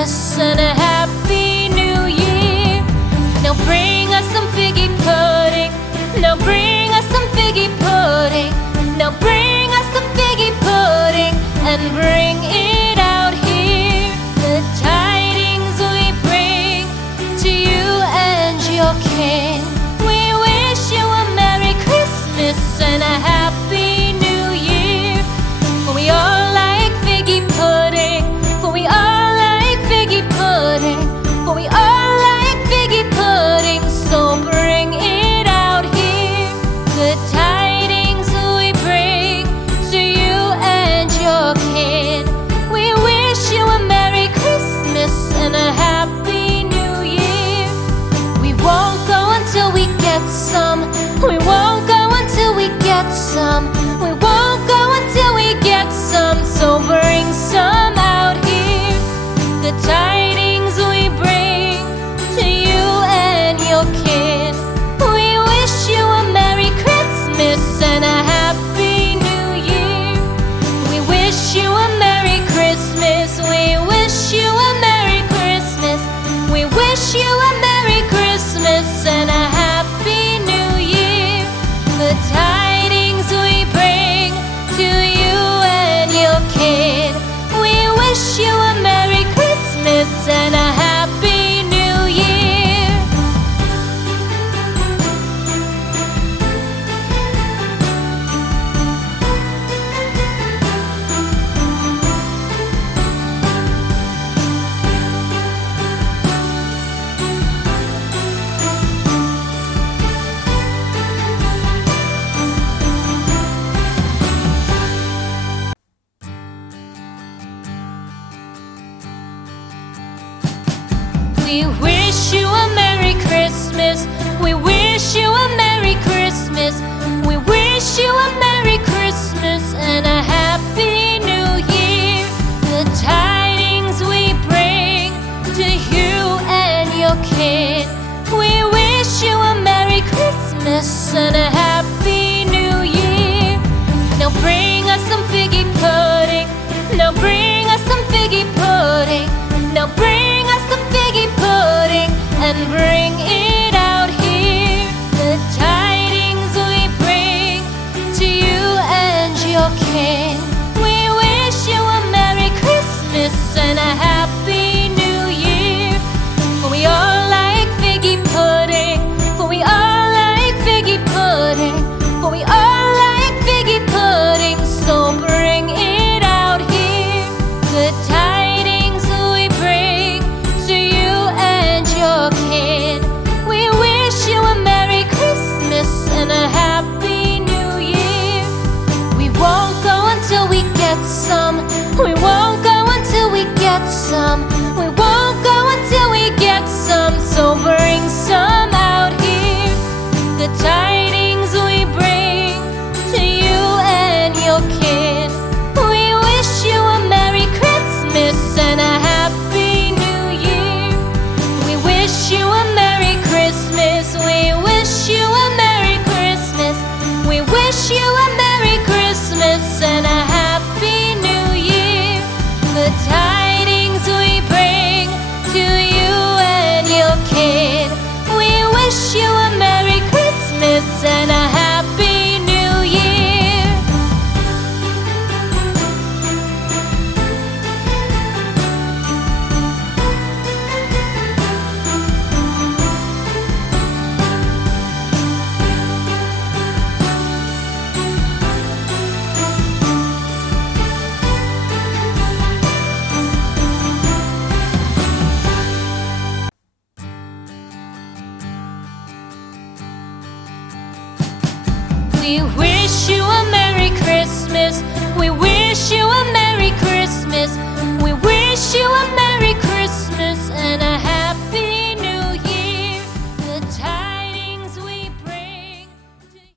Christmas and a Happy New Year. Now bring us some figgy pudding. Now bring us some figgy pudding. Now bring us some figgy pudding and bring it out here. The tidings we bring to you and your kin. We wish you a Merry Christmas and a Happy New Year. For we all like figgy pudding. For we all like figgy pudding. For we all like figgy pudding. So bring it out here. The tidings we bring to you and your kin. We wish you a Merry Christmas and a Happy New Year. We won't go until we get some. We won't go until we get some. We won't go until we get some. So bring some out here. The tidings we bring to you and your kin. We wish you a Merry Christmas and a Happy New Year. We wish you a Merry Christmas. We wish you a Merry Christmas. We wish you a Merry Christmas and a Happy New Year. The tidings we bring to you and your kin. We wish you a Merry Christmas and a Happy New Year. We wish you a Merry Christmas. We wish you a Merry Christmas. We wish you a Merry Christmas and a Happy New Year. The tidings we bring to you and your kin. We wish you a Merry Christmas and a Happy New Year. Now bring us some figgy pudding. Now bring us some figgy pudding. Now bring us some figgy pudding and bring it out here. The tidings we bring to you and your kin. We wish you a Merry Christmas and a Happy New Year. For we all like figgy pudding. For we all like figgy pudding. For we all like figgy pudding. So bring it out here. The tidings we bring to you and your kin. We wish you a Merry Christmas and a Happy New Year. We won't go until we get some. We won't go until we get some. We won't go until we get some. So bring some out here. The tidings we bring to you and your kin. We wish you a Merry Christmas and a Happy New Year. We wish you a Merry Christmas. We wish you a Merry Christmas. We wish you a Merry Christmas and a Happy New Year. The tidings we bring to you and your kin. We wish you a Merry Christmas and a Happy New Year. We